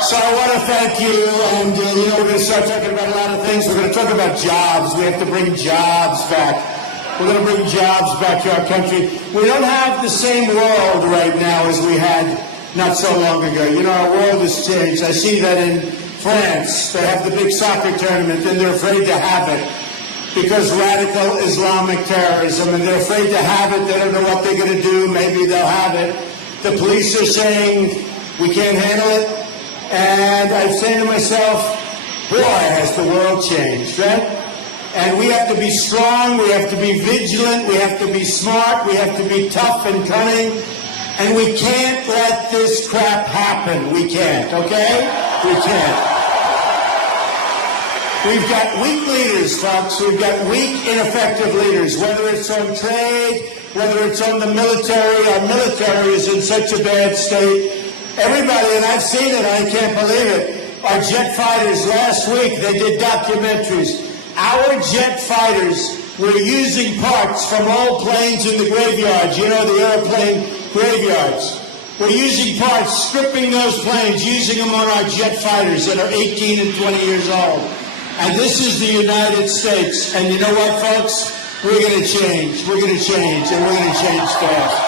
So I want to thank you, and we're going to start talking about a lot of things. We're going to talk about jobs. We have to bring jobs back. We're going to bring jobs back to our country. We don't have the same world right now as we had not so long ago. Our world has changed. I see that in France. They have the big soccer tournament, and they're afraid to have it because radical Islamic terrorism, and they're afraid to have it. They don't know what they're going to do. Maybe they'll have it. The police are saying we can't handle it. And I'm saying to myself, boy, has the world changed, right? And we have to be strong, we have to be vigilant, we have to be smart, we have to be tough and cunning, and we can't let this crap happen. We can't, okay? We can't. We've got weak leaders, folks. We've got weak, ineffective leaders, whether it's on trade, whether it's on the military. Our military is in such a bad state. Everybody, and I've seen it, I can't believe it. Our jet fighters, last week, they did documentaries. Our jet fighters were using parts from old planes in the graveyards, the airplane graveyards. We're using parts, stripping those planes, using them on our jet fighters that are 18 and 20 years old. And this is the United States. And you know what, folks? We're going to change. We're going to change, and we're going to change fast.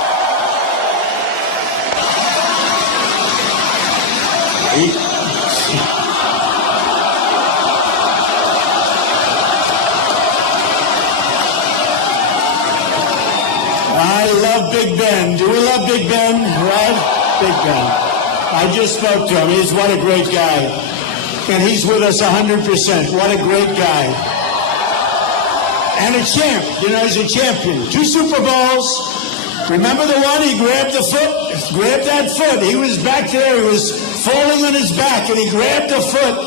I love Big Ben. Do we love Big Ben? Right? Big Ben. I just spoke to him. He's what a great guy. And he's with us 100%. What a great guy. And a champ. He's a champion. 2 Super Bowls. Remember the one? He grabbed the foot. Grabbed that foot. He was back there. He was falling on his back, and he grabbed the foot.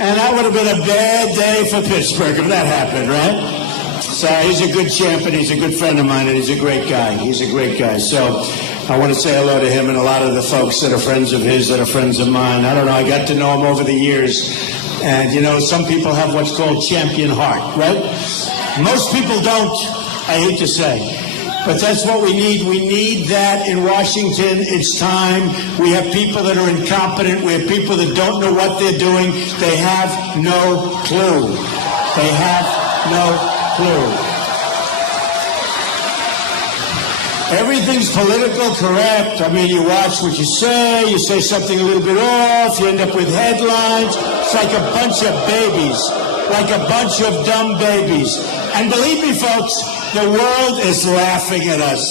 And that would have been a bad day for Pittsburgh if that happened, right? So he's a good champ, and he's a good friend of mine, and he's a great guy. He's a great guy. So I want to say hello to him and a lot of the folks that are friends of his, that are friends of mine. I don't know. I got to know him over the years. And, some people have what's called champion heart, right? Most people don't, I hate to say. But that's what we need. We need that in Washington. It's time. We have people that are incompetent. We have people that don't know what they're doing. They have no clue. They have no clue. Everything's political correct. I mean, you watch what you say something a little bit off, you end up with headlines. It's like a bunch of babies, like a bunch of dumb babies. And believe me, folks, the world is laughing at us.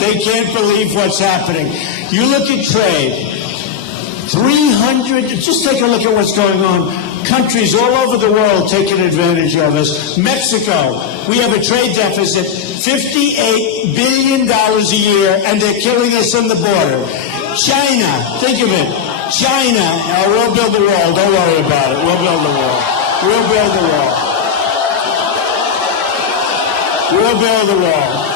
They can't believe what's happening. You look at trade. 300, just take a look at what's going on. Countries all over the world taking advantage of us. Mexico, we have a trade deficit, $58 billion a year, and they're killing us on the border. China, think of it. China, we'll build the wall. Don't worry about it. We'll build the wall. We'll build the wall. We'll build the wall.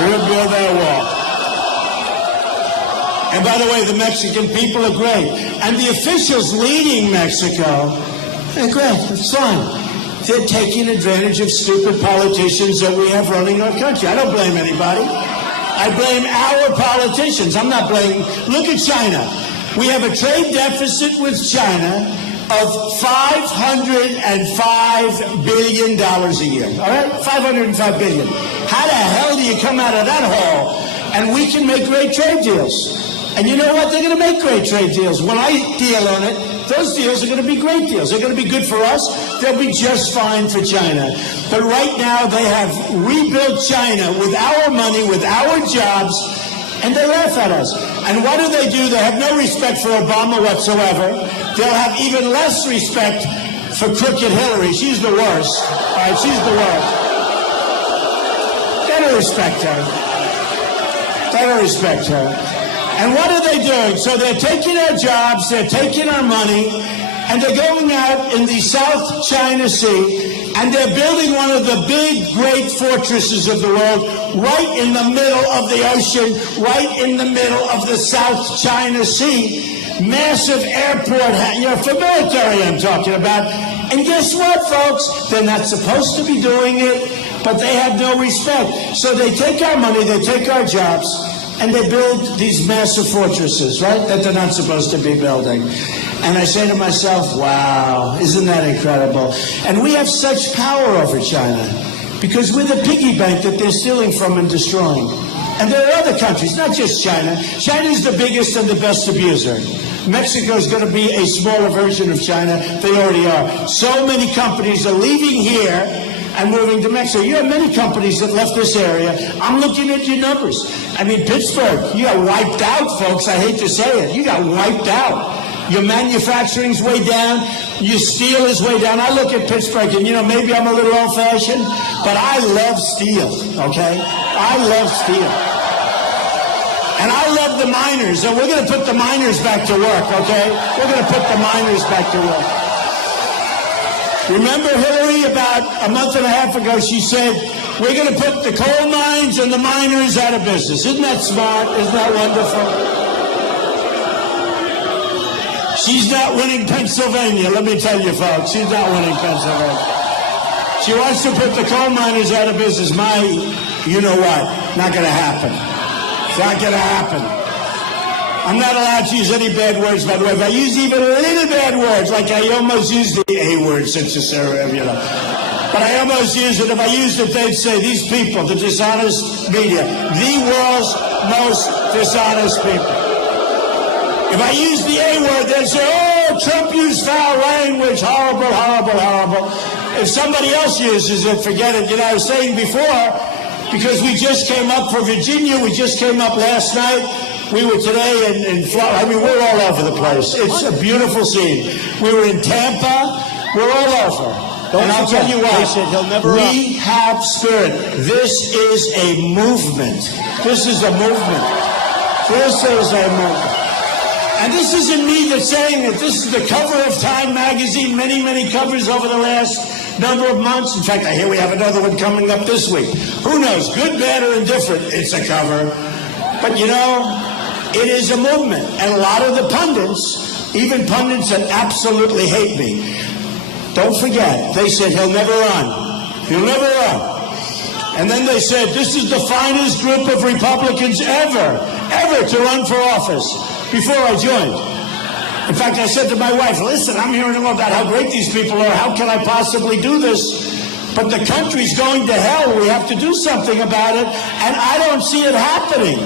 We'll build that wall. And by the way, the Mexican people are great. And the officials leading Mexico, they're great. It's fine. They're taking advantage of stupid politicians that we have running our country. I don't blame anybody. I blame our politicians. I'm not blaming. Look at China. We have a trade deficit with China of $505 billion a year. All right? $505 billion. How the hell do you come out of that hole? And we can make great trade deals. And you know what? They're going to make great trade deals. When I deal on it, those deals are going to be great deals. They're going to be good for us. They'll be just fine for China. But right now, they have rebuilt China with our money, with our jobs, and they laugh at us. And what do? They have no respect for Obama whatsoever. They'll have even less respect for crooked Hillary. She's the worst. All right, she's the worst. They don't respect her. They don't respect her. And what are they doing? So they're taking our jobs, they're taking our money, and they're going out in the South China Sea, and they're building one of the big, great fortresses of the world right in the middle of the ocean, right in the middle of the South China Sea. Massive airport, for military I'm talking about. And guess what, folks? They're not supposed to be doing it. but they have no respect. So they take our money, they take our jobs, and they build these massive fortresses, right, that they're not supposed to be building. And I say to myself, wow, isn't that incredible? And we have such power over China because we're the piggy bank that they're stealing from and destroying. And there are other countries, not just China. China's the biggest and the best abuser. Mexico is going to be a smaller version of China. They already are. So many companies are leaving here and moving to Mexico. You have many companies that left this area. I'm looking at your numbers. I mean, Pittsburgh, you got wiped out, folks. I hate to say it. You got wiped out. Your manufacturing's way down. Your steel is way down. I look at Pittsburgh, and, you know, maybe I'm a little old-fashioned, but I love steel, okay? I love steel. And I love the miners, and we're going to put the miners back to work, okay? We're going to put the miners back to work. Remember Hillary, about a month and a half ago, she said, we're going to put the coal mines and the miners out of business. Isn't that smart? Isn't that wonderful? She's not winning Pennsylvania, let me tell you, folks. She's not winning Pennsylvania. She wants to put the coal miners out of business. You know what? Not going to happen. It's not going to happen. I'm not allowed to use any bad words, by the way. If I use even little bad words, like I almost used the A word since the you know. But I almost use it. If I used it, they'd say, these people, the dishonest media, the world's most dishonest people. If I use the A word, they'd say, oh, Trump used foul language, horrible, horrible, horrible. If somebody else uses it, forget it. You know, I was saying before, because we just came up for Virginia, we just came up last night, we were today in Florida. I mean, we're all over the place. It's a beautiful scene. We were in Tampa, we're all over. And I'll tell you what, we have spirit. This is a movement. This is a movement. This is a movement. And this isn't me that's saying it. This is the cover of Time magazine, many, many covers over the last number of months. In fact, I hear we have another one coming up this week. Who knows? Good, bad, or indifferent, it's a cover. But, you know, it is a movement. And a lot of the pundits, even pundits that absolutely hate me, don't forget, they said he'll never run. He'll never run. And then they said, this is the finest group of Republicans ever to run for office. Before I joined. In fact, I said to my wife, listen, I'm hearing all about how great these people are. How can I possibly do this? But the country's going to hell. We have to do something about it. And I don't see it happening.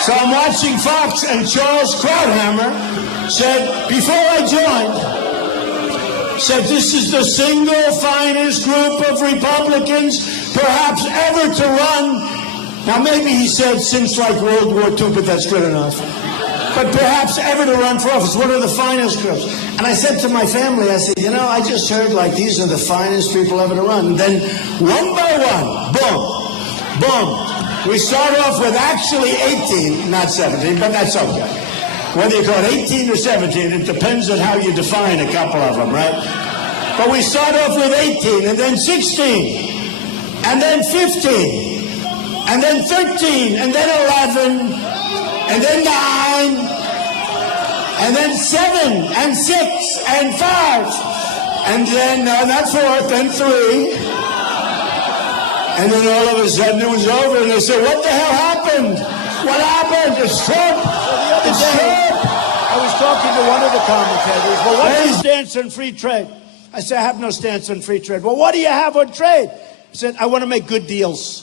So I'm watching Fox, and Charles Krauthammer said, before I joined, said this is the single finest group of Republicans perhaps ever to run. Now maybe he said since like World War II, but that's good enough. But perhaps ever to run for office, one of the finest groups. And I said to my family, I said, you know, I just heard like these are the finest people ever to run. And then one by one, boom, boom. We start off with actually 18, not 17, but that's okay. Whether you call it 18 or 17, it depends on how you define a couple of them, right? But we start off with 18, and then 16, and then 15, and then 13, and then 11, and then 9, and then 7, and 6, and 5, and then not 4, then 3. And then all of a sudden it was over, and they said, what the hell happened? What happened? It's Trump. It's Trump. I was talking to one of the commentators. Well, what's your stance on free trade? I said, I have no stance on free trade. Well, what do you have on trade? I said, I want to make good deals.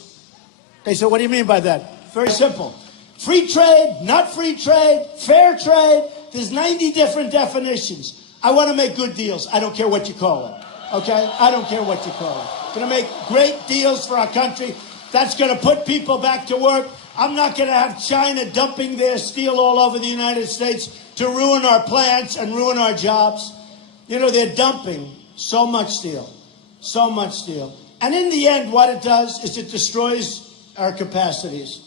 They said, what do you mean by that? Very simple. Free trade, not free trade, fair trade. There's 90 different definitions. I want to make good deals. I don't care what you call it. Okay? I don't care what you call it. Going to make great deals for our country. That's going to put people back to work. I'm not going to have China dumping their steel all over the United States to ruin our plants and ruin our jobs. You know, they're dumping so much steel, so much steel. And in the end, what it does is it destroys our capacities.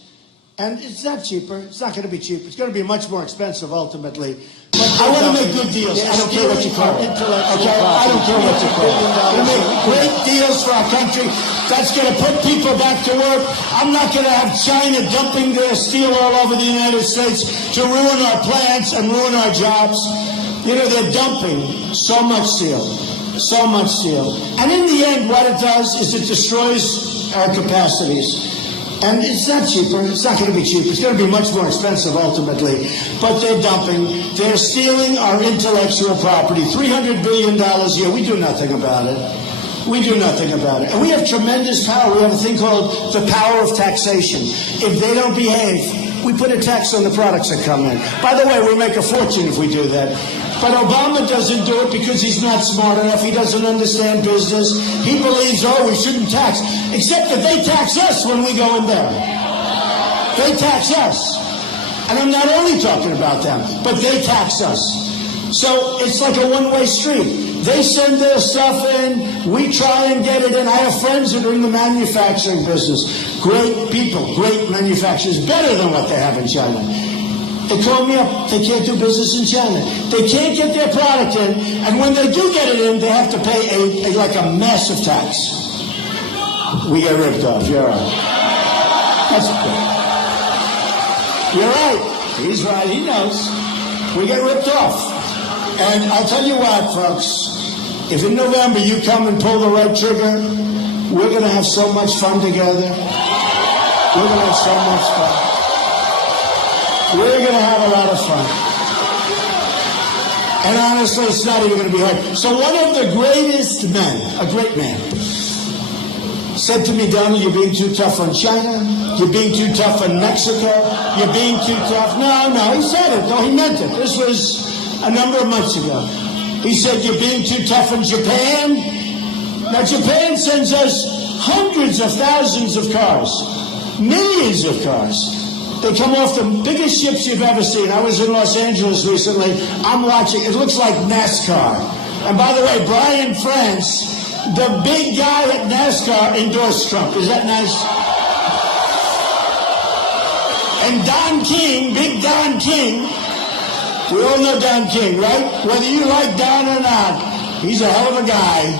And it's not cheaper. It's not going to be cheaper. It's going to be much more expensive ultimately. But I want to make good deals. I don't care what you call it. Okay? I don't care what you call it. Going to make great deals for our country. That's going to put people back to work. I'm not going to have China dumping their steel all over the United States to ruin our plants and ruin our jobs. You know, they're dumping so much steel. So much steel. And in the end, what it does is it destroys our capacities. And it's not cheaper. It's not going to be cheap. It's going to be much more expensive ultimately. But they're dumping. They're stealing our intellectual property. $300 billion a year. We do nothing about it. We do nothing about it. And we have tremendous power. We have a thing called the power of taxation. If they don't behave, we put a tax on the products that come in. By the way, we make a fortune if we do that. But Obama doesn't do it because he's not smart enough. He doesn't understand business. He believes, oh, we shouldn't tax. Except that they tax us when we go in there. They tax us. And I'm not only talking about them, but they tax us. So it's like a one-way street. They send their stuff in. We try and get it in. I have friends that are in the manufacturing business. Great people, great manufacturers, better than what they have in China. They call me up. They can't do business in China. They can't get their product in. And when they do get it in, they have to pay a massive tax. We get ripped off. You're right. That's okay. You're right. He's right. He knows. We get ripped off. And I'll tell you what, folks. If in November you come and pull the right trigger, we're going to have so much fun together. We're going to have so much fun. We're going to have a lot of fun. And honestly, it's not even going to be hard. So one of the greatest men, a great man, said to me, Donald, you're being too tough on China. You're being too tough on Mexico. You're being too tough. No, he said it. No, he meant it. This was a number of months ago. He said, you're being too tough on Japan. Now, Japan sends us hundreds of thousands of cars, millions of cars. They come off the biggest ships you've ever seen. I was in Los Angeles recently. I'm watching. It looks like NASCAR. And by the way, Brian France, the big guy at NASCAR, endorsed Trump. Is that nice? And Don King, big Don King, we all know Don King, right? Whether you like Don or not, he's a hell of a guy.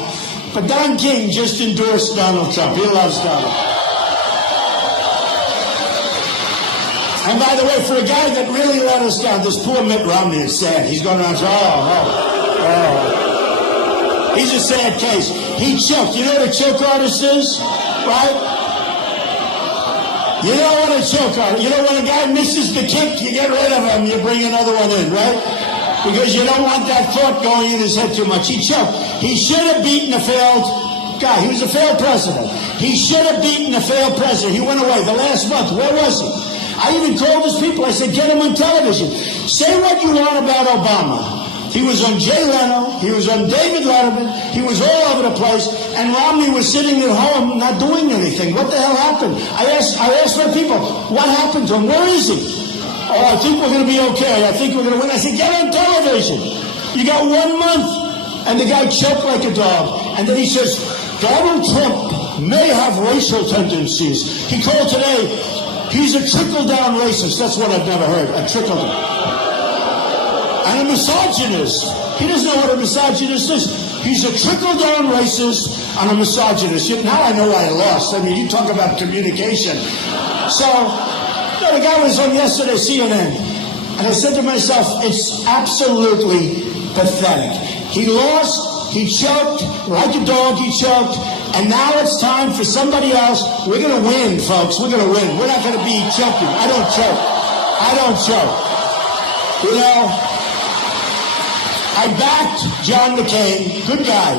But Don King just endorsed Donald Trump. He loves Donald. And by the way, for a guy that really let us down, this poor Mitt Romney is sad. He's going around saying, oh. He's a sad case. He choked. You know what a choke artist is? Right? You know what a choke artist. You know when a guy misses the kick, you get rid of him, you bring another one in, right? Because you don't want that thought going in his head too much. He choked. He should have beaten a failed guy. He was a failed president. He should have beaten a failed president. He went away the last month. Where was he? I even called his people. I said, get him on television. Say what you want about Obama. He was on Jay Leno. He was on David Letterman. He was all over the place. And Romney was sitting at home not doing anything. What the hell happened? I asked my people, what happened to him? Where is he? Oh, I think we're going to be okay. I think we're going to win. I said, get on television. You got 1 month. And the guy choked like a dog. And then he says, Donald Trump may have racial tendencies. He called today, he's a trickle-down racist. That's what I've never heard, a trickle-down. And a misogynist. He doesn't know what a misogynist is. He's a trickle-down racist and a misogynist. Now I know why I lost. I mean, you talk about communication. So, the guy was on yesterday, CNN. And I said to myself, it's absolutely pathetic. He lost, he choked, like a dog he choked, and now it's time for somebody else. We're going to win, folks. We're going to win. We're not going to be choking. I don't choke. I don't choke. You know, I backed John McCain, good guy.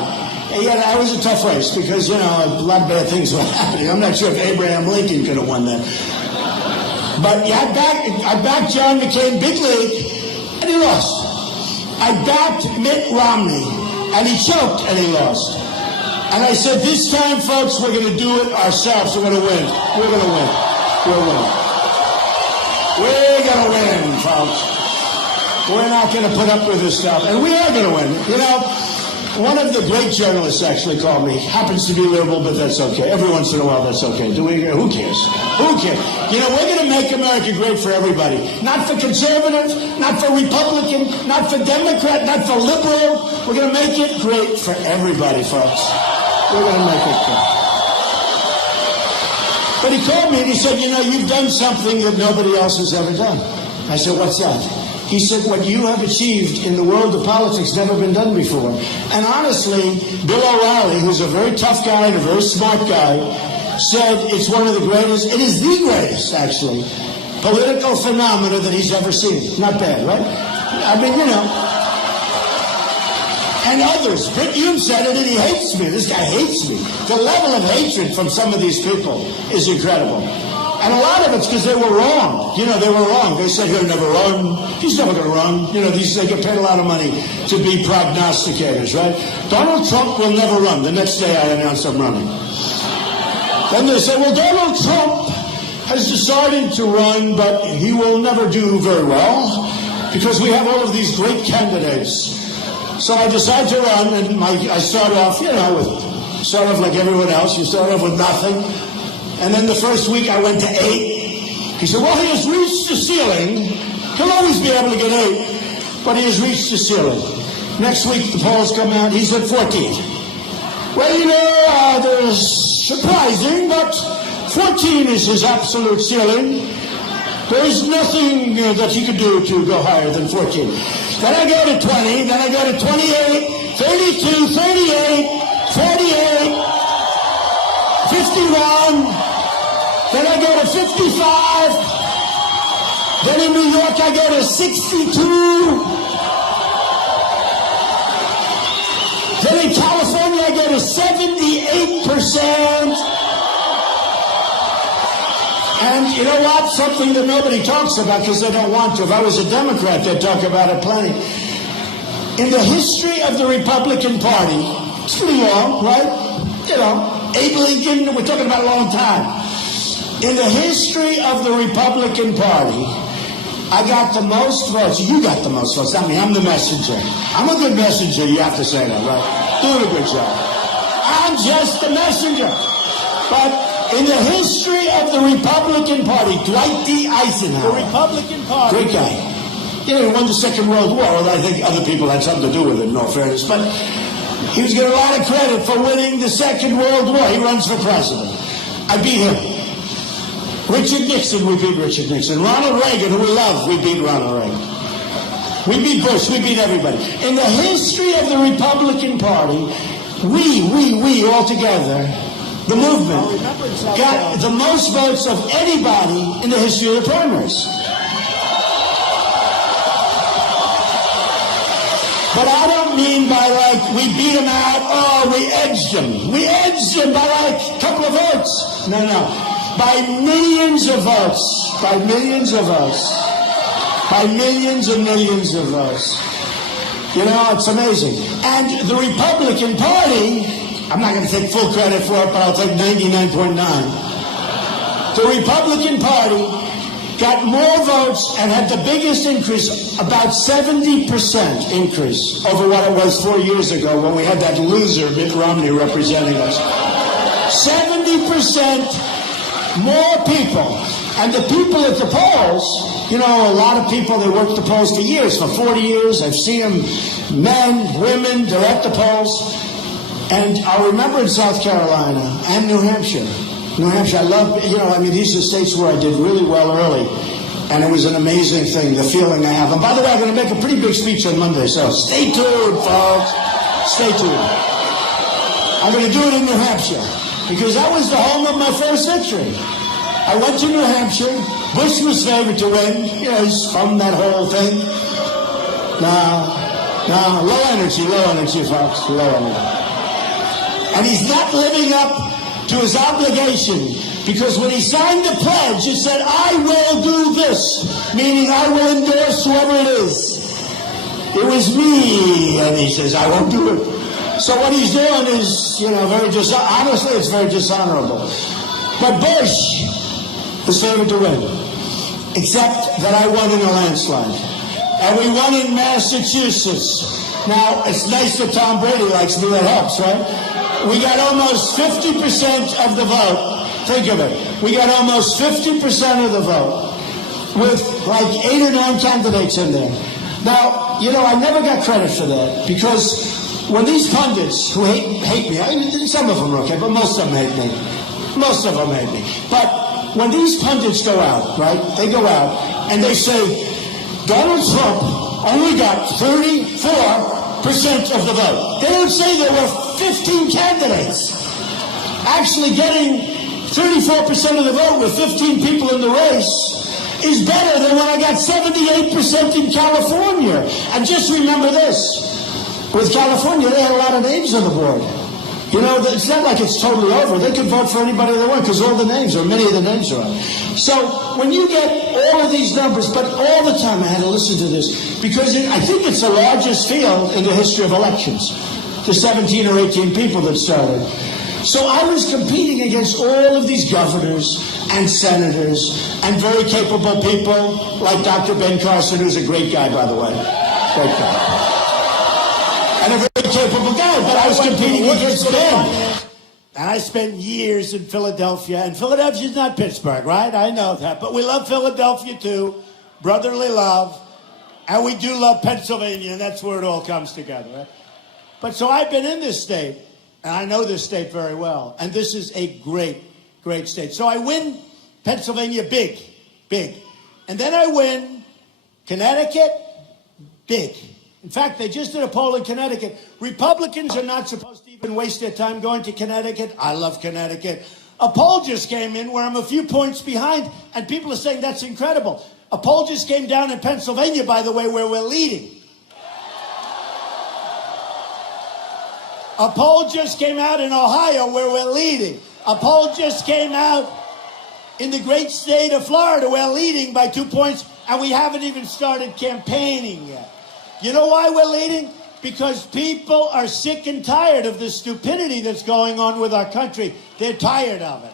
I was a tough race because, you know, a lot of bad things were happening. I'm not sure if Abraham Lincoln could have won that. But yeah, I backed John McCain, big league, and he lost. I backed Mitt Romney, and he choked, and he lost. And I said, this time, folks, we're going to do it ourselves. We're going to win. We're going to win. We're winning. We're going to win, folks. We're not going to put up with this stuff. And we are going to win. You know, one of the great journalists actually called me. Happens to be liberal, but that's okay. Every once in a while, that's okay. Who cares? Who cares? You know, we're going to make America great for everybody. Not for conservative, not for Republican, not for Democrat, not for liberal. We're going to make it great for everybody, folks. We're going to make it great. But he called me and he said, you know, you've done something that nobody else has ever done. I said, what's that? He said, what you have achieved in the world of politics never been done before. And honestly, Bill O'Reilly, who's a very tough guy and a very smart guy, said it's one of the greatest, it is the greatest, actually, political phenomena that he's ever seen. Not bad, right? I mean, you know. And others. Britt Hume said it, and he hates me. This guy hates me. The level of hatred from some of these people is incredible. And a lot of it's because they were wrong. You know, they were wrong. They said he'll never run. He's never going to run. You know, they get paid a lot of money to be prognosticators, right? Donald Trump will never run. The next day I announced I'm running. Then they said, well, Donald Trump has decided to run, but he will never do very well because we have all of these great candidates. So I decided to run, and I start off, you know, sort of like everyone else. You start off with nothing. And then the first week I went to 8. He said, well, he has reached the ceiling. He'll always be able to get 8, but he has reached the ceiling. Next week the polls come out, he's at 14. Well, you know, there's surprising, but 14 is his absolute ceiling. There is nothing that he could do to go higher than 14. Then I go to 20, then I go to 28, 32, 38, 48, 51. Then I go to 55. Then in New York I go to 62. Then in California I go to 78%. And you know what? Something that nobody talks about because they don't want to. If I was a Democrat, they'd talk about it plenty. In the history of the Republican Party, it's pretty long, right? You know, Abe Lincoln, we're talking about a long time. In the history of the Republican Party, I got the most votes. You got the most votes. I mean, I'm the messenger. I'm a good messenger. You have to say that, right? Doing a good job. I'm just the messenger. But in the history of the Republican Party, Dwight D. Eisenhower. The Republican Party. Great guy. You know, he won the Second World War. Well, I think other people had something to do with it, in all fairness. But he was getting a lot of credit for winning the Second World War. He runs for president. I beat him. Richard Nixon, we beat Richard Nixon. Ronald Reagan, who we love, we beat Ronald Reagan. We beat Bush, we beat everybody. In the history of the Republican Party, we all together, the movement, got the most votes of anybody in the history of the primaries. But I don't mean by like, we beat them out, oh, we edged them. We edged them by like a couple of votes. No. By millions of votes. By millions of votes. By millions and millions of votes. You know, it's amazing. And the Republican Party, I'm not going to take full credit for it, but I'll take 99.9. The Republican Party got more votes and had the biggest increase, about 70% increase over what it was 4 years ago when we had that loser Mitt Romney representing us. 70% more people. And the people at the polls, you know, a lot of people, they work the polls for years, for 40 years. I've seen them, men, women, they're at the polls. And I remember in South Carolina and New Hampshire, I love, you know, I mean, these are states where I did really well early. And it was an amazing thing, the feeling I have. And by the way, I'm going to make a pretty big speech on Monday, so stay tuned, folks. Stay tuned. I'm going to do it in New Hampshire, because that was the home of my first victory. I went to New Hampshire. Bush was favored to win. You know, he's from that whole thing. No, low energy, folks, low energy. And he's not living up to his obligation, because when he signed the pledge, it said, I will do this, meaning I will endorse whoever it is. It was me, and he says, I won't do it. So what he's doing is, you know, honestly, it's very dishonorable. But Bush was favored to win, except that I won in a landslide. And we won in Massachusetts. Now, it's nice that Tom Brady likes me, that helps, right? We got almost 50% of the vote. Think of it. We got almost 50% of the vote with like 8 or 9 candidates in there. Now, you know, I never got credit for that, because when these pundits who hate me, I mean, some of them are okay, but most of them hate me. Most of them hate me. But when these pundits go out, right, they go out and they say, Donald Trump only got 34% of the vote. They don't say there were 15 candidates. Actually getting 34% of the vote with 15 people in the race is better than when I got 78% in California. And just remember this. With California, they had a lot of names on the board. You know, it's not like it's totally over. They can vote for anybody they want because all the names, or many of the names are on. So when you get all of these numbers, but all the time I had to listen to this because I think it's the largest field in the history of elections. The 17 or 18 people that started. So I was competing against all of these governors and senators and very capable people like Dr. Ben Carson, who's a great guy, by the way. Great guy. And a very capable guy, but I was competing against Ben. And I spent years in Philadelphia, and Philadelphia's not Pittsburgh, right? I know that, but we love Philadelphia too, brotherly love, and we do love Pennsylvania, and that's where it all comes together, right? But so I've been in this state, and I know this state very well, and this is a great, great state. So I win Pennsylvania big, big. And then I win Connecticut big. In fact, they just did a poll in Connecticut. Republicans are not supposed to even waste their time going to Connecticut. I love Connecticut. A poll just came in where I'm a few points behind, and people are saying that's incredible. A poll just came down in Pennsylvania, by the way, where we're leading. A poll just came out in Ohio where we're leading. A poll just came out in the great state of Florida. We're leading by 2 points, and we haven't even started campaigning yet. You know why we're leading? Because people are sick and tired of the stupidity that's going on with our country. They're tired of it.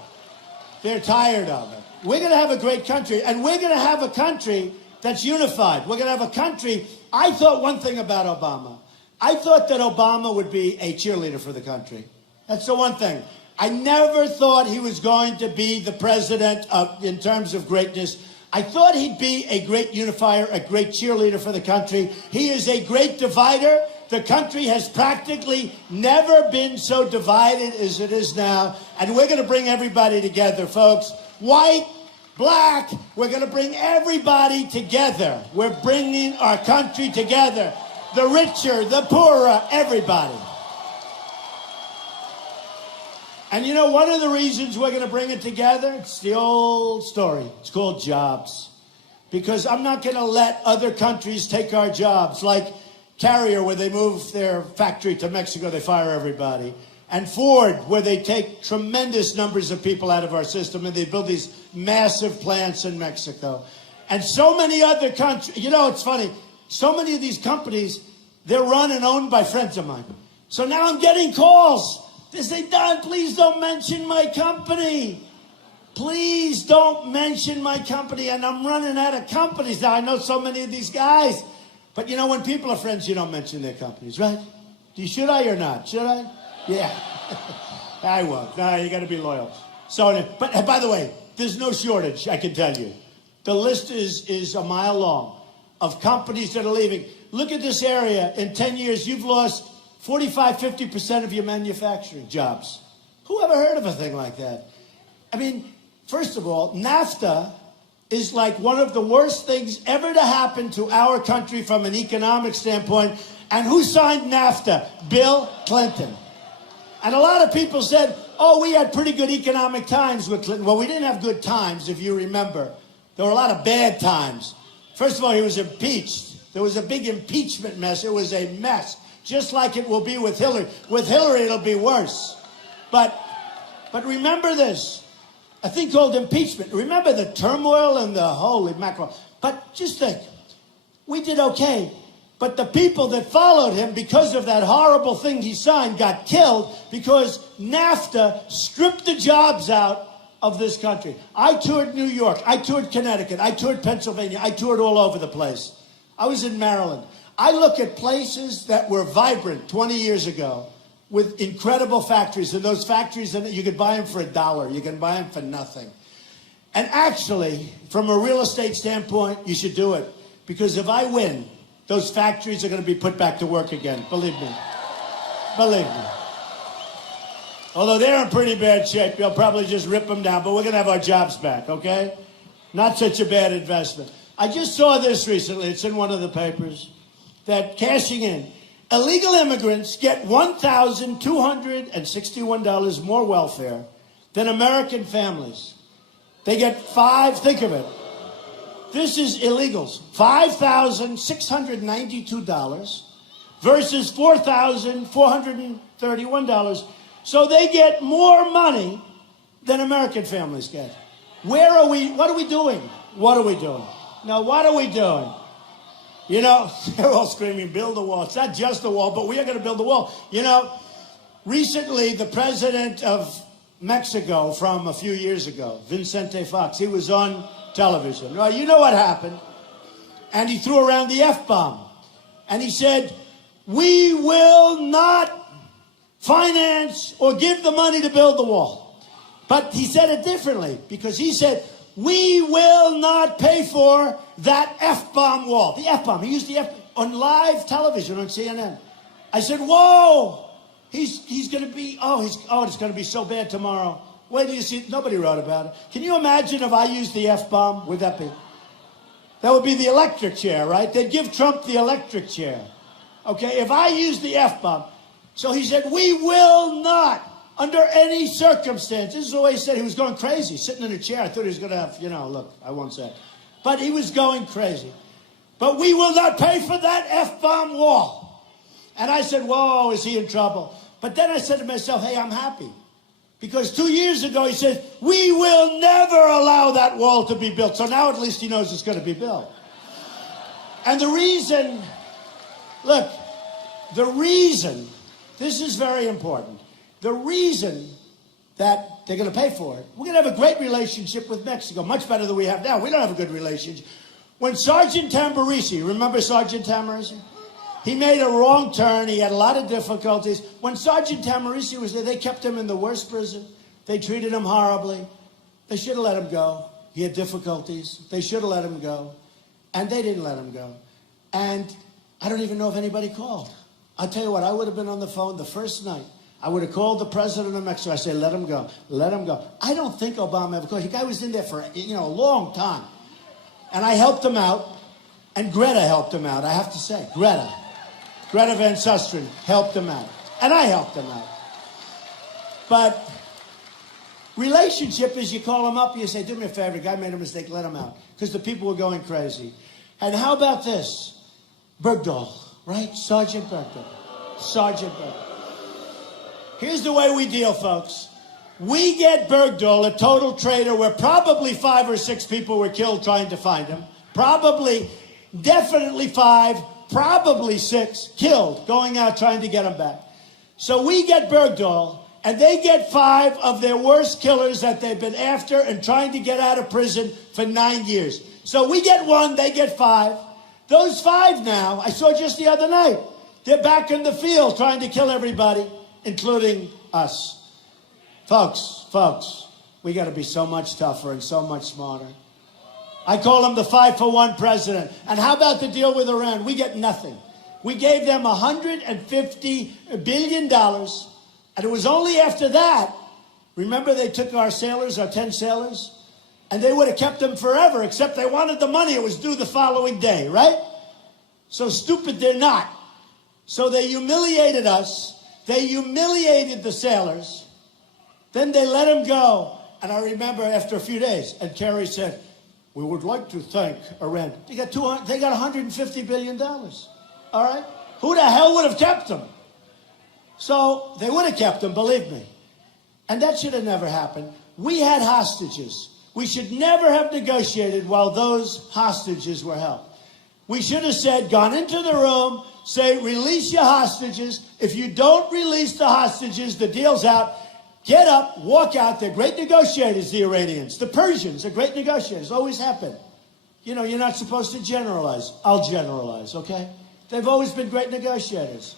They're tired of it. We're going to have a great country, and we're going to have a country that's unified. We're going to have a country. I thought one thing about Obama. I thought that Obama would be a cheerleader for the country. That's the one thing. I never thought he was going to be the president in terms of greatness. I thought he'd be a great unifier, a great cheerleader for the country. He is a great divider. The country has practically never been so divided as it is now. And we're going to bring everybody together, folks. White, black, we're going to bring everybody together. We're bringing our country together. The richer, the poorer, everybody. And you know, one of the reasons we're going to bring it together, it's the old story. It's called jobs. Because I'm not going to let other countries take our jobs, like Carrier, where they move their factory to Mexico, they fire everybody. And Ford, where they take tremendous numbers of people out of our system, and they build these massive plants in Mexico. And so many other countries, you know, it's funny, so many of these companies, they're run and owned by friends of mine. So now I'm getting calls. They say, Don, please don't mention my company. Please don't mention my company. And I'm running out of companies now. I know so many of these guys. But you know, when people are friends, you don't mention their companies, right? Should I or not? Should I? Yeah. I won't. No, you got to be loyal. So, but by the way, there's no shortage, I can tell you. The list is a mile long of companies that are leaving. Look at this area. In 10 years, you've lost 45, 50% of your manufacturing jobs. Who ever heard of a thing like that? I mean, first of all, NAFTA is like one of the worst things ever to happen to our country from an economic standpoint. And who signed NAFTA? Bill Clinton. And a lot of people said, oh, we had pretty good economic times with Clinton. Well, we didn't have good times, if you remember. There were a lot of bad times. First of all, he was impeached. There was a big impeachment mess. It was a mess. Just like it will be with Hillary. With Hillary, it'll be worse. But remember this, a thing called impeachment. Remember the turmoil and the holy mackerel. But just think, we did okay. But the people that followed him because of that horrible thing he signed got killed because NAFTA stripped the jobs out of this country. I toured New York. I toured Connecticut. I toured Pennsylvania. I toured all over the place. I was in Maryland. I look at places that were vibrant 20 years ago with incredible factories. And those factories, you could buy them for $1. You can buy them for nothing. And actually, from a real estate standpoint, you should do it. Because if I win, those factories are going to be put back to work again. Believe me. Believe me. Although they're in pretty bad shape, you'll probably just rip them down. But we're going to have our jobs back, okay? Not such a bad investment. I just saw this recently. It's in one of the papers that cashing in. Illegal immigrants get $1,261 more welfare than American families. They get think of it. This is illegals. $5,692 versus $4,431. So they get more money than American families get. Where are we? What are we doing? What are we doing? Now, what are we doing? You know, they're all screaming, build a wall. It's not just a wall, but we are going to build a wall. You know, recently the president of Mexico from a few years ago, Vicente Fox, he was on television. Well, you know what happened? And he threw around the F-bomb. And he said, we will not finance or give the money to build the wall. But he said it differently, because he said, we will not pay for that F-bomb wall. The F-bomb. He used the F on live television on CNN. I said, whoa, he's going to be, it's going to be so bad tomorrow. Wait till you see it. Nobody wrote about it. Can you imagine if I used the F-bomb? Would that be? That would be the electric chair, right? They'd give Trump the electric chair. Okay, if I used the F-bomb. So he said, we will not, under any circumstance. This is the way he said. He was going crazy, sitting in a chair. I thought he was going to have, look, I won't say it. But he was going crazy. But we will not pay for that F-bomb wall. And I said, whoa, is he in trouble? But then I said to myself, hey, I'm happy. Because 2 years ago he said, we will never allow that wall to be built. So now at least he knows it's going to be built. And the reason, this is very important. The reason that they're going to pay for it, we're going to have a great relationship with Mexico, much better than we have now. We don't have a good relationship. When Sergeant Tamburisi, remember Sergeant Tamburisi? He made a wrong turn. He had a lot of difficulties. When Sergeant Tamburisi was there, they kept him in the worst prison. They treated him horribly. They should have let him go. He had difficulties. They should have let him go. And they didn't let him go. And I don't even know if anybody called. I'll tell you what, I would have been on the phone the first night. I would have called the president of Mexico. I say, let him go. Let him go. I don't think Obama ever called. The guy was in there for, a long time. And I helped him out. And Greta helped him out, I have to say. Greta Van Susteren helped him out. And I helped him out. But relationship is you call him up, you say, do me a favor, the guy made a mistake, let him out. Because the people were going crazy. And how about this? Bergdahl, right? Sergeant Bergdahl. Sergeant Bergdahl. Here's the way we deal, folks. We get Bergdahl, a total traitor, where probably 5 or 6 people were killed trying to find him. Definitely 5, probably 6 killed going out trying to get him back. So we get Bergdahl, and they get 5 of their worst killers that they've been after and trying to get out of prison for 9 years. So we get 1, they get 5. Those 5 now, I saw just the other night, they're back in the field trying to kill everybody, including us. Folks, we got to be so much tougher and so much smarter. I call him the 5-for-1 president. And how about the deal with Iran? We get nothing. We gave them $150 billion. And it was only after that, remember they took our sailors, our 10 sailors? And they would have kept them forever, except they wanted the money. It was due the following day, right? So stupid they're not. So they humiliated us. They humiliated the sailors. Then they let him go. And I remember after a few days, and Kerry said, we would like to thank Iran. They got $150 billion. All right? Who the hell would have kept them? So they would have kept them, believe me. And that should have never happened. We had hostages. We should never have negotiated while those hostages were held. We should have said, gone into the room, say, release your hostages. If you don't release the hostages, the deal's out. Get up, walk out. They're great negotiators, the Iranians. The Persians are great negotiators, always have been. You're not supposed to generalize. I'll generalize, okay? They've always been great negotiators.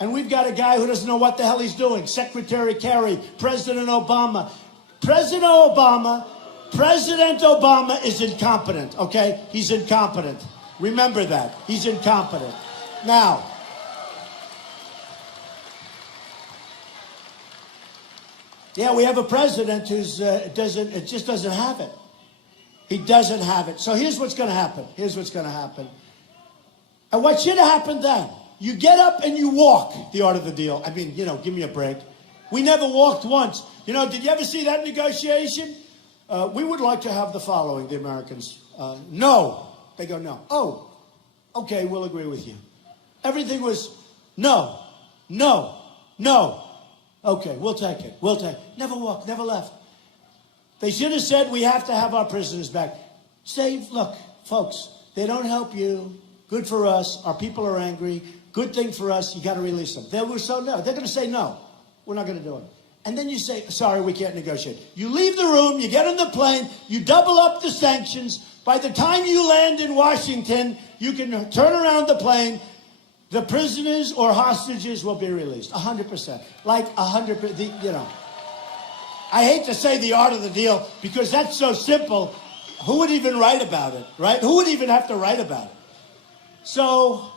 And we've got a guy who doesn't know what the hell he's doing. Secretary Kerry, President Obama. President Obama is incompetent, okay? He's incompetent. Remember that. He's incompetent. Now, yeah, we have a president who's just doesn't have it. He doesn't have it. So here's what's going to happen. Here's what's going to happen. And what should have happened then? You get up and you walk the art of the deal. I mean, give me a break. We never walked once. Did you ever see that negotiation? We would like to have the following, the Americans. No. They go, no. Oh, okay, we'll agree with you. Everything was no, no, no. Okay, we'll take it. We'll take it. Never walked, never left. They should have said we have to have our prisoners back. Look, folks, they don't help you. Good for us. Our people are angry. Good thing for us. You got to release them. They were so no. They're going to say no. We're not going to do it. And then you say, sorry, we can't negotiate. You leave the room. You get on the plane. You double up the sanctions. By the time you land in Washington, you can turn around the plane. The prisoners or hostages will be released. 100%. Like 100%. I hate to say the art of the deal because that's so simple. Who would even write about it, right? Who would even have to write about it? So,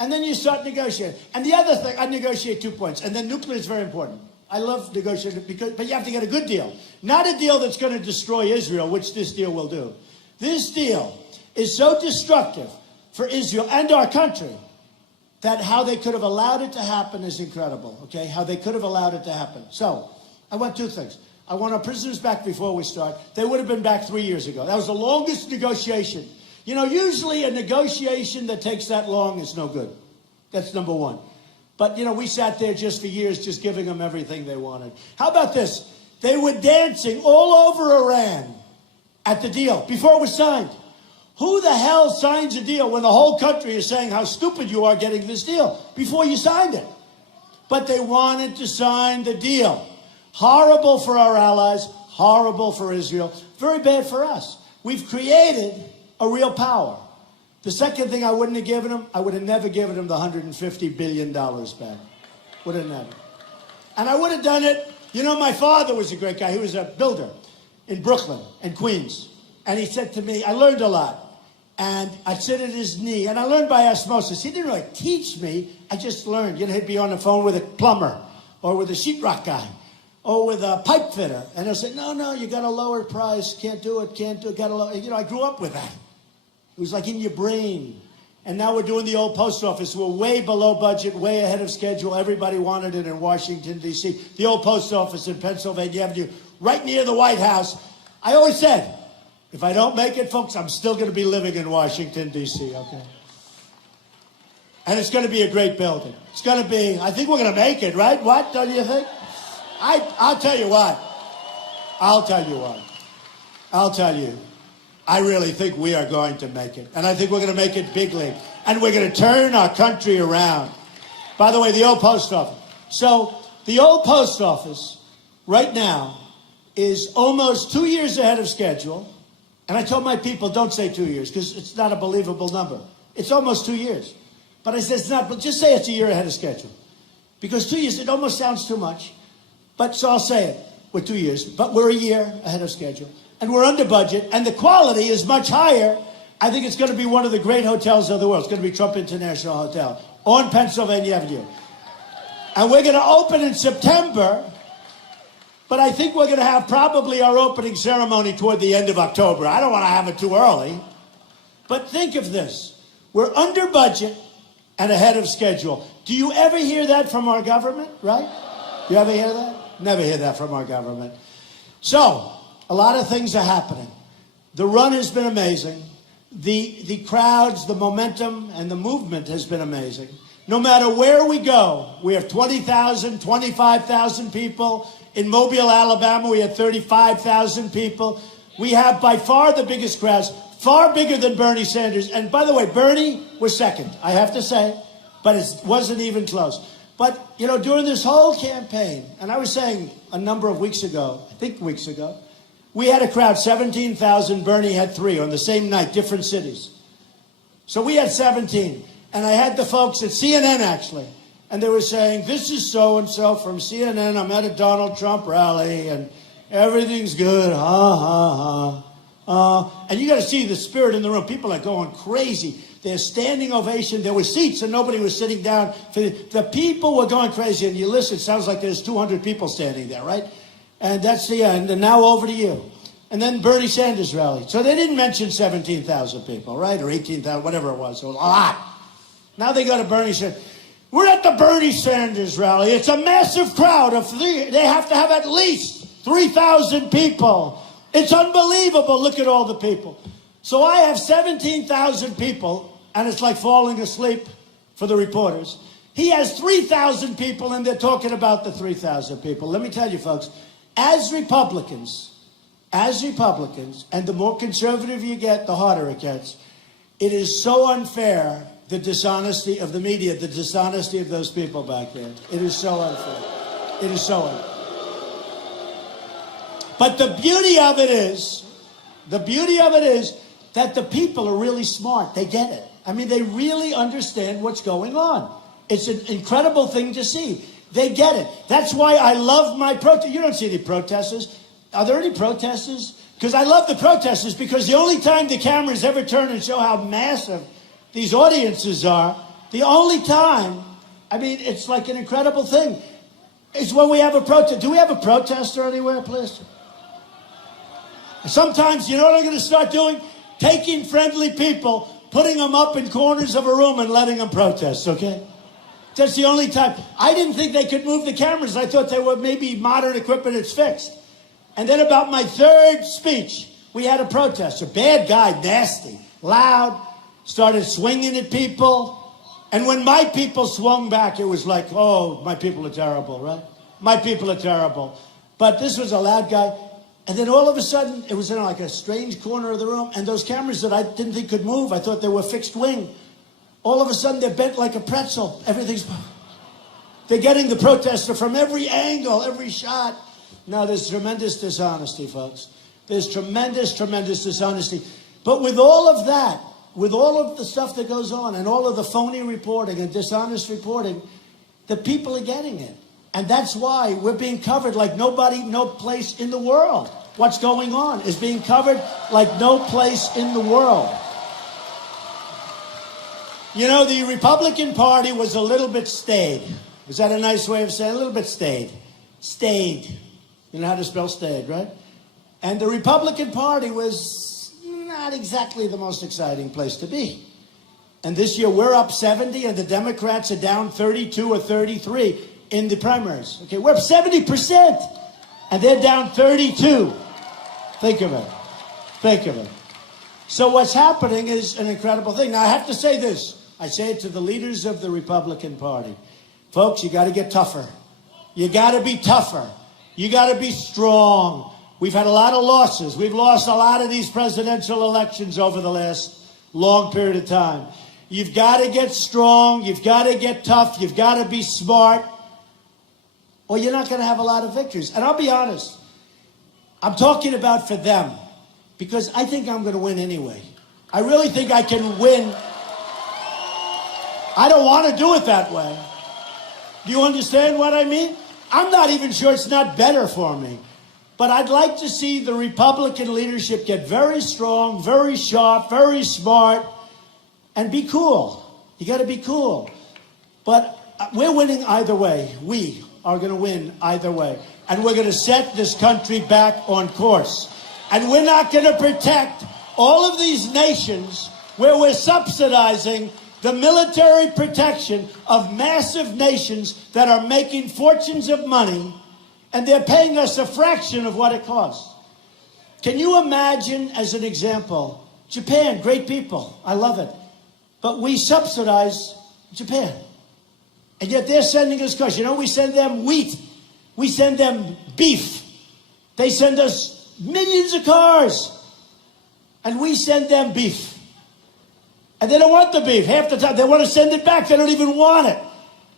and then you start negotiating. And the other thing, I negotiate 2 points. And then nuclear is very important. I love negotiating but you have to get a good deal. Not a deal that's going to destroy Israel, which this deal will do. This deal is so destructive for Israel and our country that how they could have allowed it to happen is incredible, okay? How they could have allowed it to happen. So, I want 2 things. I want our prisoners back before we start. They would have been back 3 years ago. That was the longest negotiation. Usually a negotiation that takes that long is no good. That's number one. But, we sat there just for years, just giving them everything they wanted. How about this? They were dancing all over Iran at the deal before it was signed. Who the hell signs a deal when the whole country is saying how stupid you are getting this deal before you signed it? But they wanted to sign the deal. Horrible for our allies, horrible for Israel, very bad for us. We've created a real power. The second thing I wouldn't have given them, I would have never given them the $150 billion back. Would have never. And I would have done it. My father was a great guy. He was a builder in Brooklyn and Queens. And he said to me, I learned a lot. And I'd sit at his knee, and I learned by osmosis. He didn't really teach me. I just learned. He'd be on the phone with a plumber or with a sheetrock guy or with a pipe fitter. And he'll say, no, you got to lower price. Can't do it, got to lower. I grew up with that. It was like in your brain. And now we're doing the old post office. We're way below budget, way ahead of schedule. Everybody wanted it in Washington, D.C. The old post office in Pennsylvania Avenue, right near the White House. I always said, if I don't make it, folks, I'm still going to be living in Washington, D.C., okay? And it's going to be a great building. It's going to be, I think we're going to make it, right? What, don't you think? I'll tell you what. I really think we are going to make it. And I think we're going to make it big league. And we're going to turn our country around. By the way, the old post office. So the old post office right now is almost 2 years ahead of schedule. And I told my people, don't say 2 years, because it's not a believable number. It's almost 2 years. But I said, it's not, but just say it's a year ahead of schedule. Because 2 years, it almost sounds too much. But so I'll say it, we're 2 years, but we're a year ahead of schedule. And we're under budget, and the quality is much higher. I think it's going to be one of the great hotels of the world. It's going to be Trump International Hotel on Pennsylvania Avenue. And we're going to open in September. But I think we're going to have probably our opening ceremony toward the end of October. I don't want to have it too early. But think of this. We're under budget and ahead of schedule. Do you ever hear that from our government, right? You ever hear that? Never hear that from our government. So, a lot of things are happening. The run has been amazing. The crowds, the momentum, and the movement has been amazing. No matter where we go, we have 20,000, 25,000 people. In Mobile, Alabama, we had 35,000 people. We have by far the biggest crowds, far bigger than Bernie Sanders. And by the way, Bernie was second, I have to say, but it wasn't even close. But, during this whole campaign, and I was saying a number of weeks ago, I think weeks ago, we had a crowd, 17,000. Bernie had 3 on the same night, different cities. So we had 17. And I had the folks at CNN, actually. And they were saying, this is so-and-so from CNN. I'm at a Donald Trump rally, and everything's good. And you got to see the spirit in the room. People are going crazy. They're standing ovation. There were seats, and nobody was sitting down. The people were going crazy. And you listen, it sounds like there's 200 people standing there, right? And that's the end. And now over to you. And then Bernie Sanders rally. So they didn't mention 17,000 people, right? Or 18,000, whatever it was. So it was a lot. Now they go to Bernie Sanders. We're at the Bernie Sanders rally. It's a massive crowd of they have to have at least 3,000 people. It's unbelievable. Look at all the people. So I have 17,000 people, and it's like falling asleep for the reporters. He has 3,000 people, and they're talking about the 3,000 people. Let me tell you, folks, as Republicans, and the more conservative you get, the harder it gets, it is so unfair, the dishonesty of the media, the dishonesty of those people back there. It is so unfair. It is so unfair. But the beauty of it is that the people are really smart. They get it. I mean, they really understand what's going on. It's an incredible thing to see. They get it. That's why I love my protest. You don't see any protesters. Are there any protesters? Because I love the protesters, because the only time the cameras ever turn and show how massive these audiences are, the only time, I mean, it's like an incredible thing, is when we have a protest. Do we have a protester anywhere, please? Sometimes, you know what I'm going to start doing? Taking friendly people, putting them up in corners of a room and letting them protest, okay? That's the only time. I didn't think they could move the cameras. I thought they were maybe modern equipment, it's fixed. And then about my third speech, we had a protester, bad guy, nasty, loud, started swinging at people. And when my people swung back, it was like, oh, my people are terrible, right? My people are terrible. But this was a loud guy. And then all of a sudden, it was in like a strange corner of the room, and those cameras that I didn't think could move, I thought they were fixed wing. All of a sudden, they're bent like a pretzel. They're getting the protester from every angle, every shot. Now, there's tremendous dishonesty, folks. There's tremendous, tremendous dishonesty. But with all of that, with all of the stuff that goes on, and all of the phony reporting and dishonest reporting, the people are getting it. And that's why we're being covered like nobody, no place in the world. What's going on is being covered like no place in the world. You know, the Republican Party was a little bit staid. Is that a nice way of saying it? A little bit staid. Staid. You know how to spell staid, right? And the Republican Party was not exactly the most exciting place to be. And this year we're up 70 and the Democrats are down 32 or 33 in the primaries. Okay, we're up 70% and they're down 32. Think of it. Think of it. So what's happening is an incredible thing. Now I have to say this. I say it to the leaders of the Republican Party. Folks, you got to get tougher. You got to be tougher. You got to be strong. We've had a lot of losses. We've lost a lot of these presidential elections over the last long period of time. You've got to get strong. You've got to get tough. You've got to be smart, or you're not going to have a lot of victories. And I'll be honest, I'm talking about for them, because I think I'm going to win anyway. I really think I can win. I don't want to do it that way. Do you understand what I mean? I'm not even sure it's not better for me. But I'd like to see the Republican leadership get very strong, very sharp, very smart, and be cool. You got to be cool. But we're winning either way. We are going to win either way. And we're going to set this country back on course. And we're not going to protect all of these nations where we're subsidizing the military protection of massive nations that are making fortunes of money, and they're paying us a fraction of what it costs. Can you imagine, as an example, Japan, great people, I love it, but we subsidize Japan. And yet they're sending us cars. You know, we send them wheat. We send them beef. They send us millions of cars. And we send them beef. And they don't want the beef. Half the time, they want to send it back. They don't even want it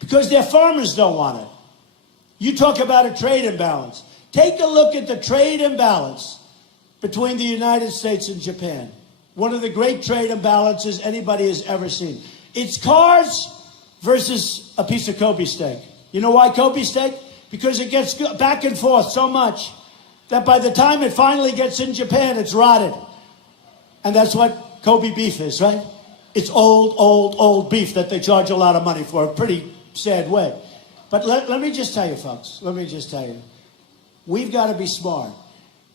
because their farmers don't want it. You talk about a trade imbalance. Take a look at the trade imbalance between the United States and Japan. One of the great trade imbalances anybody has ever seen. It's cars versus a piece of Kobe steak. You know why Kobe steak? Because it gets back and forth so much that by the time it finally gets in Japan, it's rotted. And that's what Kobe beef is, right? It's old beef that they charge a lot of money for. A pretty sad way. But let me just tell you, folks. Let me just tell you. We've got to be smart.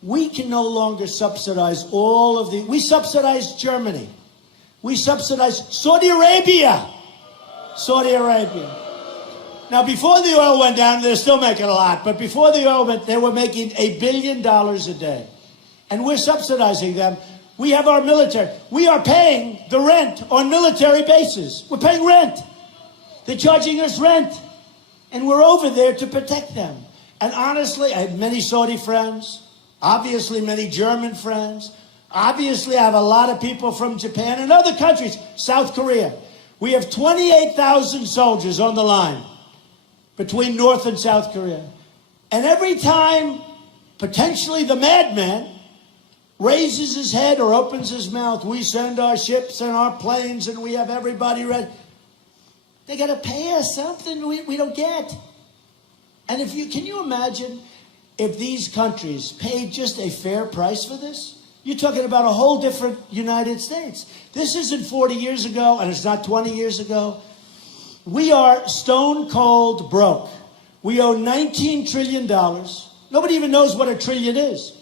we can no longer subsidize all of the... We subsidize Germany. We subsidize Saudi Arabia. Saudi Arabia. Now, before the oil went down, they're still making a lot, but before the oil went, they were making $1 billion a day. And we're subsidizing them. We have our military. We are paying the rent on military bases. We're paying rent. They're charging us rent. And we're over there to protect them. And honestly, I have many Saudi friends, obviously many German friends. Obviously, I have a lot of people from Japan and other countries, South Korea. We have 28,000 soldiers on the line between North and South Korea. And every time, potentially the madman raises his head or opens his mouth, we send our ships and our planes and we have everybody ready. They got to pay us something we don't get. And can you imagine if these countries paid just a fair price for this? You're talking about a whole different United States. This isn't 40 years ago, and it's not 20 years ago. We are stone cold broke. We owe $19 trillion. Nobody even knows what a trillion is.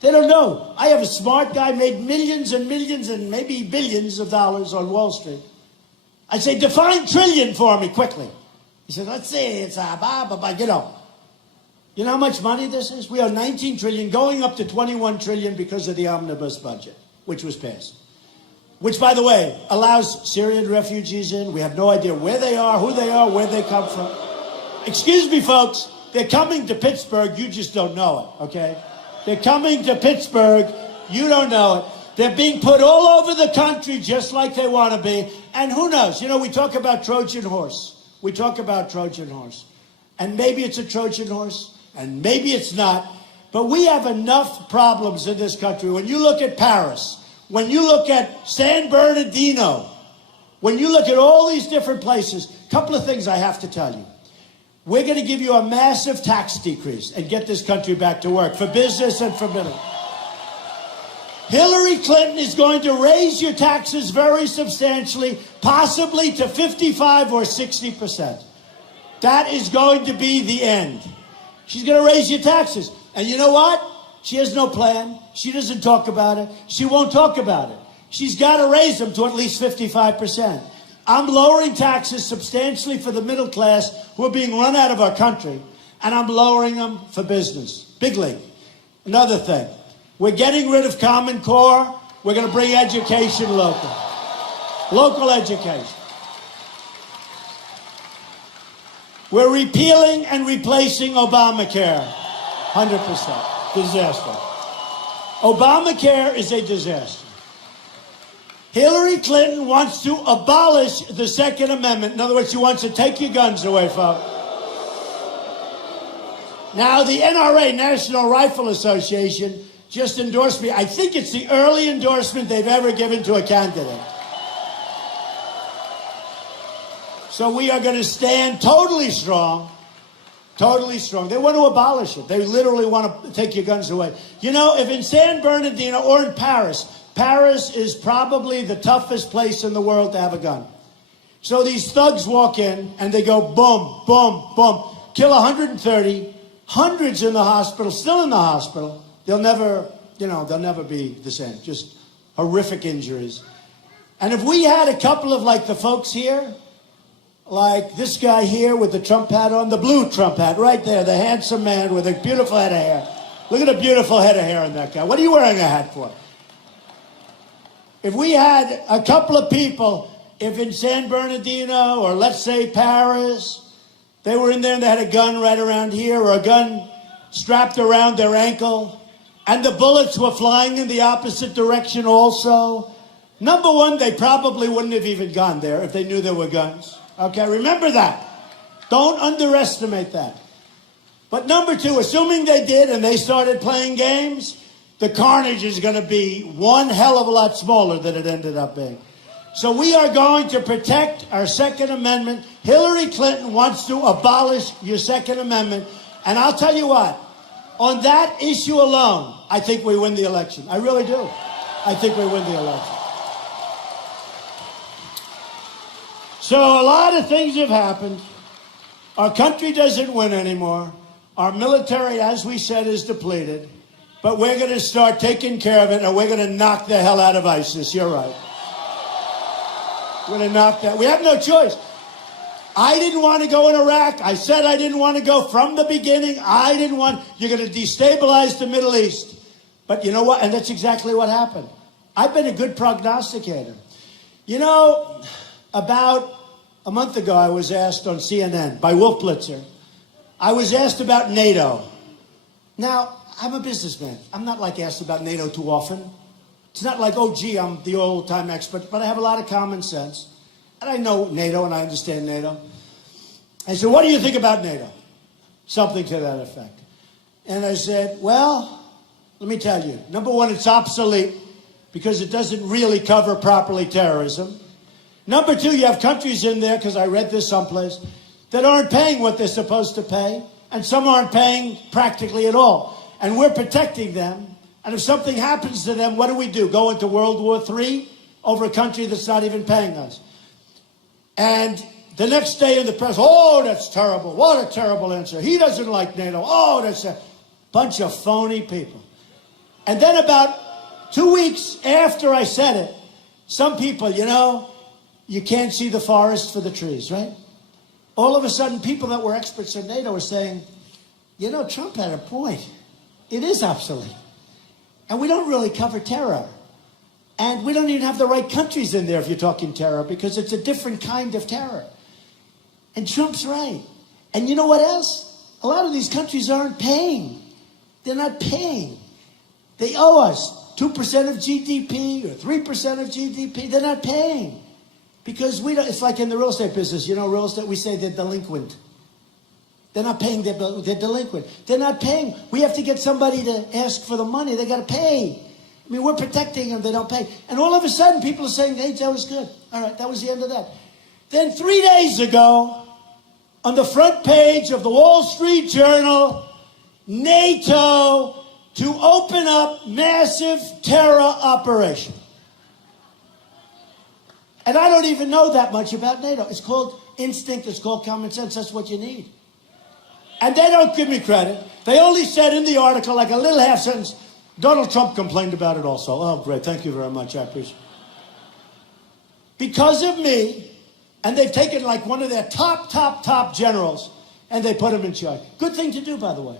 They don't know. I have a smart guy made millions and millions and maybe billions of dollars on Wall Street. I say, define trillion for me quickly. He said, let's see, it's You know how much money this is? We owe 19 trillion, going up to 21 trillion because of the omnibus budget, which was passed. Which, by the way, allows Syrian refugees in. We have no idea where they are, who they are, where they come from. Excuse me, folks. They're coming to Pittsburgh. You just don't know it, okay? They're coming to Pittsburgh. You don't know it. They're being put all over the country just like they want to be. And who knows? You know, we talk about Trojan horse. We talk about Trojan horse. And maybe it's a Trojan horse, and maybe it's not. But we have enough problems in this country. When you look at Paris, when you look at San Bernardino, when you look at all these different places, a couple of things I have to tell you. We're going to give you a massive tax decrease and get this country back to work for business and for middle. Hillary Clinton is going to raise your taxes very substantially, possibly to 55 or 60%. That is going to be the end. She's going to raise your taxes. And you know what? She has no plan. She doesn't talk about it. She won't talk about it. She's got to raise them to at least 55%. I'm lowering taxes substantially for the middle class who are being run out of our country, and I'm lowering them for business. Big league. Another thing, we're getting rid of Common Core. We're going to bring education local. Local education. We're repealing and replacing Obamacare. 100%. Disaster. Obamacare is a disaster. Hillary Clinton wants to abolish the Second Amendment. In other words, she wants to take your guns away, folks. Now, the NRA, National Rifle Association, just endorsed me. I think it's the early endorsement they've ever given to a candidate. So we are going to stand totally strong. Totally strong. They want to abolish it. They literally want to take your guns away. You know, if in San Bernardino or in Paris, Paris is probably the toughest place in the world to have a gun. So these thugs walk in and they go boom, boom, boom, kill 130, hundreds in the hospital, still in the hospital. They'll never be the same. Just horrific injuries. And if we had a couple of like the folks here, like this guy here with the Trump hat on, the blue Trump hat right there, the handsome man with a beautiful head of hair. Look at the beautiful head of hair on that guy. What are you wearing a hat for? If we had a couple of people, if in San Bernardino or let's say Paris, they were in there and they had a gun right around here or a gun strapped around their ankle and the bullets were flying in the opposite direction also, number one, they probably wouldn't have even gone there if they knew there were guns. Okay, remember that. Don't underestimate that. But number two, assuming they did and they started playing games, the carnage is going to be one hell of a lot smaller than it ended up being. So we are going to protect our Second Amendment. Hillary Clinton wants to abolish your Second Amendment. And I'll tell you what, on that issue alone, I think we win the election. I really do. I think we win the election. So a lot of things have happened. Our country doesn't win anymore. Our military, as we said, is depleted. But we're going to start taking care of it, and we're going to knock the hell out of ISIS. You're right. We're going to knock that. We have no choice. I didn't want to go in Iraq. I said I didn't want to go from the beginning. I didn't want. You're going to destabilize the Middle East. But you know what? And that's exactly what happened. I've been a good prognosticator. You know, about a month ago, I was asked on CNN by Wolf Blitzer. I was asked about NATO. Now, I'm a businessman. I'm not like asked about NATO too often. It's not like, oh, gee, I'm the old-time expert, but I have a lot of common sense. And I know NATO and I understand NATO. I said, what do you think about NATO? Something to that effect. And I said, well, let me tell you. Number one, it's obsolete because it doesn't really cover properly terrorism. Number two, you have countries in there, because I read this someplace, that aren't paying what they're supposed to pay, and some aren't paying practically at all. And we're protecting them. And if something happens to them, what do? Go into World War III over a country that's not even paying us? And the next day in the press, oh, that's terrible. What a terrible answer. He doesn't like NATO. Oh, that's a bunch of phony people. And then about 2 weeks after I said it, some people, you know, you can't see the forest for the trees, right? All of a sudden, people that were experts in NATO were saying, you know, Trump had a point. It is obsolete. And we don't really cover terror. And we don't even have the right countries in there if you're talking terror, because it's a different kind of terror. And Trump's right. And you know what else? A lot of these countries aren't paying. They're not paying. They owe us 2% of GDP or 3% of GDP. They're not paying. Because we don't, it's like in the real estate business. You know, real estate, we say they're delinquent. They're not paying, they're delinquent. They're not paying. We have to get somebody to ask for the money. They got to pay. I mean, we're protecting them. They don't pay. And all of a sudden, people are saying, hey, that was good. All right, that was the end of that. Then 3 days ago, on the front page of the Wall Street Journal, NATO to open up massive terror operation. And I don't even know that much about NATO. It's called instinct. It's called common sense. That's what you need. And they don't give me credit. They only said in the article, like a little half sentence, Donald Trump complained about it also. Oh, great. Thank you very much. I appreciate it. Because of me, and they've taken like one of their top generals, and they put him in charge. Good thing to do, by the way.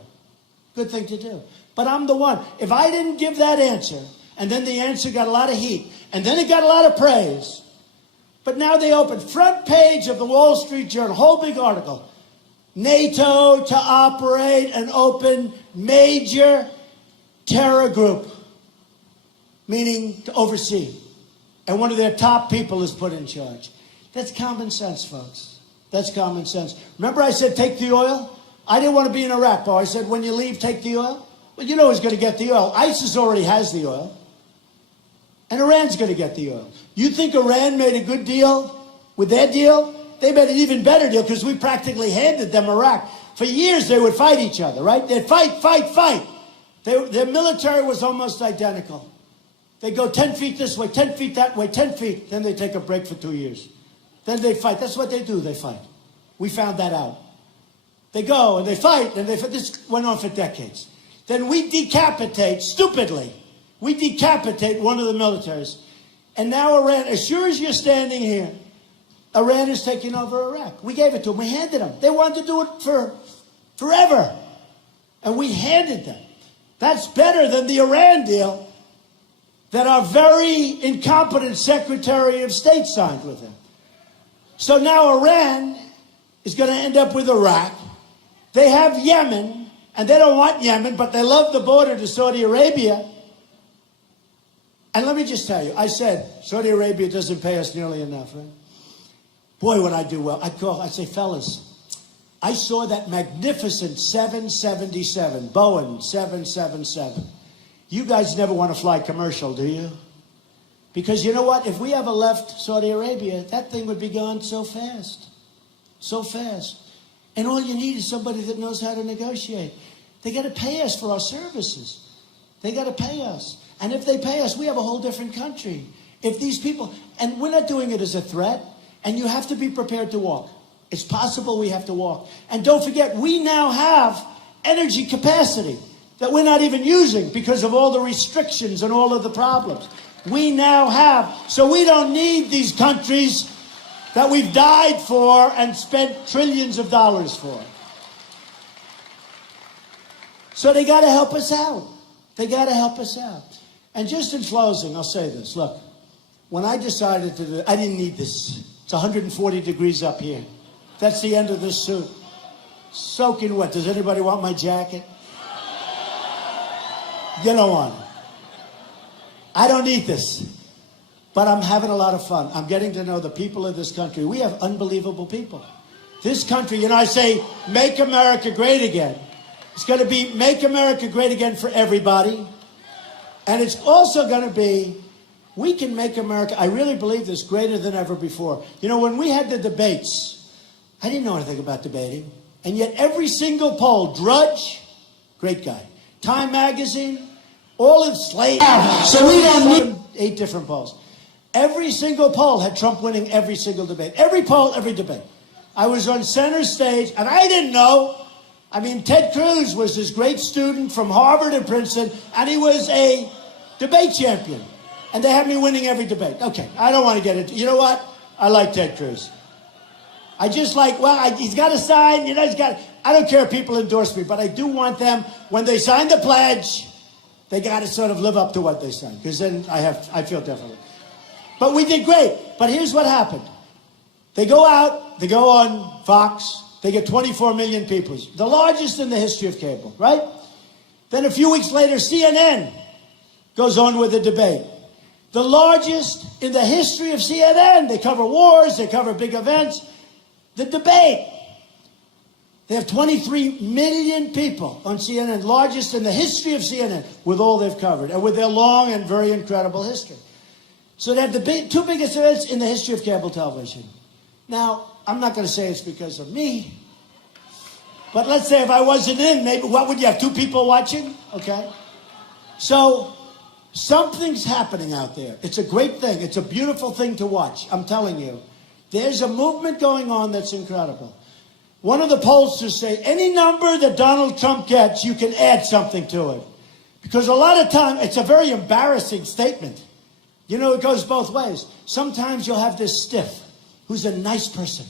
Good thing to do. But I'm the one. If I didn't give that answer, and then the answer got a lot of heat, and then it got a lot of praise, but now they open front page of the Wall Street Journal, whole big article. NATO to operate an open major terror group, meaning to oversee. And one of their top people is put in charge. That's common sense, folks. That's common sense. Remember I said take the oil? I didn't want to be in Iraq, but I said when you leave, take the oil. Well, you know who's going to get the oil. ISIS already has the oil. And Iran's going to get the oil. You think Iran made a good deal with their deal? They made an even better deal because we practically handed them Iraq. For years, they would fight each other, right? They'd fight. Their military was almost identical. They go 10 feet this way, 10 feet that way, 10 feet. Then they take a break for 2 years. Then they fight. That's what they do. They fight. We found that out. They go and they fight, and this went on for decades. Then we decapitate, stupidly, we decapitate one of the militaries. And now Iran, as sure as you're standing here, Iran is taking over Iraq. We gave it to them. We handed them. They wanted to do it for forever. And we handed them. That's better than the Iran deal that our very incompetent Secretary of State signed with them. So now Iran is going to end up with Iraq. They have Yemen, and they don't want Yemen, but they love the border to Saudi Arabia. And let me just tell you, I said Saudi Arabia doesn't pay us nearly enough, right? Boy, would I do well. I'd say, fellas, I saw that magnificent 777, Boeing 777. You guys never want to fly commercial, do you? Because you know what? If we ever left Saudi Arabia, that thing would be gone so fast. So fast. And all you need is somebody that knows how to negotiate. They got to pay us for our services. They got to pay us. And if they pay us, we have a whole different country. If these people, and we're not doing it as a threat, and you have to be prepared to walk. It's possible we have to walk. And don't forget, we now have energy capacity. that we're not even using because of all the restrictions and all of the problems. We now have, so we don't need these countries that we've died for and spent trillions of dollars for. So they got to help us out. They got to help us out. And just in closing, I'll say this. Look, when I decided to do, I didn't need this. It's 140 degrees up here. That's the end of this suit. Soaking wet. Does anybody want my jacket? You don't want it. I don't need this. But I'm having a lot of fun. I'm getting to know the people of this country. We have unbelievable people. This country, I say, make America great again. It's going to be make America great again for everybody. And it's also going to be, we can make America, I really believe this, greater than ever before. When we had the debates, I didn't know anything about debating. And yet every single poll, Drudge, great guy, Time Magazine, all in Slate, so we don't need 8 different polls. Every single poll had Trump winning every single debate. Every poll, every debate. I was on center stage, and I didn't know. Ted Cruz was this great student from Harvard and Princeton, and he was a debate champion. And they had me winning every debate. Okay, I don't want to get into, you know what? I like Ted Cruz. I just like, he's got to sign, I don't care if people endorse me, but I do want them, when they sign the pledge, they got to sort of live up to what they signed, because then I feel differently. But we did great. But here's what happened. They go out, they go on Fox, they get 24 million people, the largest in the history of cable, right? Then a few weeks later, CNN goes on with the debate. The largest in the history of CNN. They cover wars, they cover big events. The debate. They have 23 million people on CNN, largest in the history of CNN, with all they've covered, and with their long and very incredible history. So they have the 2 biggest events in the history of cable television. Now, I'm not going to say it's because of me, but let's say if I wasn't in, maybe, what would you have, 2 people watching? Okay. So something's happening out there. It's a great thing. It's a beautiful thing to watch. I'm telling you. There's a movement going on that's incredible. One of the pollsters say, any number that Donald Trump gets, you can add something to it. Because a lot of time, it's a very embarrassing statement. It goes both ways. Sometimes you'll have this stiff who's a nice person.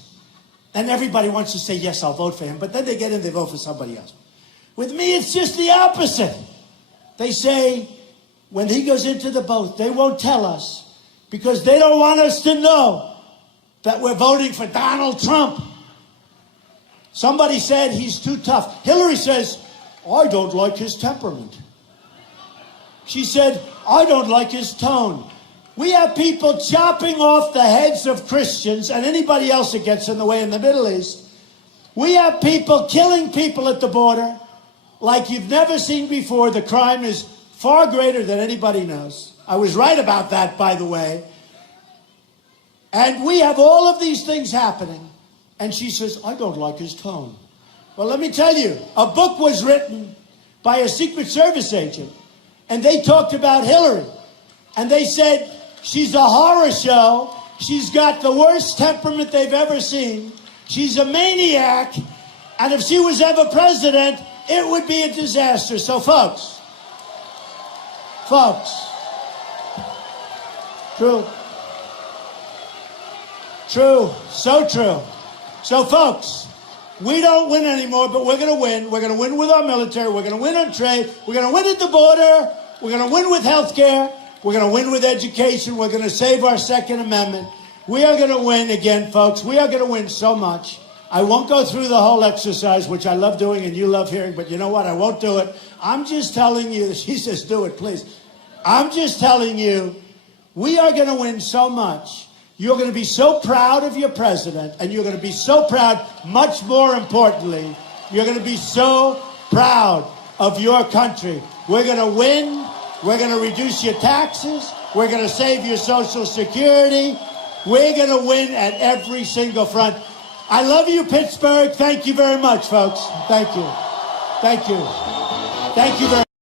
And everybody wants to say, yes, I'll vote for him. But then they get in, they vote for somebody else. With me, it's just the opposite. They say, when he goes into the vote, they won't tell us because they don't want us to know that we're voting for Donald Trump. Somebody said he's too tough. Hillary says, I don't like his temperament. She said, I don't like his tone. We have people chopping off the heads of Christians and anybody else that gets in the way in the Middle East. We have people killing people at the border like you've never seen before. The crime is far greater than anybody knows. I was right about that, by the way. And we have all of these things happening. And she says, I don't like his tone. Well, let me tell you, a book was written by a Secret Service agent. And they talked about Hillary. And they said, she's a horror show. She's got the worst temperament they've ever seen. She's a maniac. And if she was ever president, it would be a disaster. So, folks, true, so true. So, folks, we don't win anymore, but we're going to win. We're going to win with our military. We're going to win on trade. We're going to win at the border. We're going to win with health care. We're going to win with education. We're going to save our Second Amendment. We are going to win again, folks. We are going to win so much. I won't go through the whole exercise, which I love doing and you love hearing, but you know what? I won't do it. I'm just telling you. She says, do it, please. I'm just telling you, we are going to win so much. You're going to be so proud of your president, and you're going to be so proud, much more importantly, you're going to be so proud of your country. We're going to win. We're going to reduce your taxes. We're going to save your Social Security. We're going to win at every single front. I love you, Pittsburgh. Thank you very much, folks. Thank you. Thank you. Thank you very much.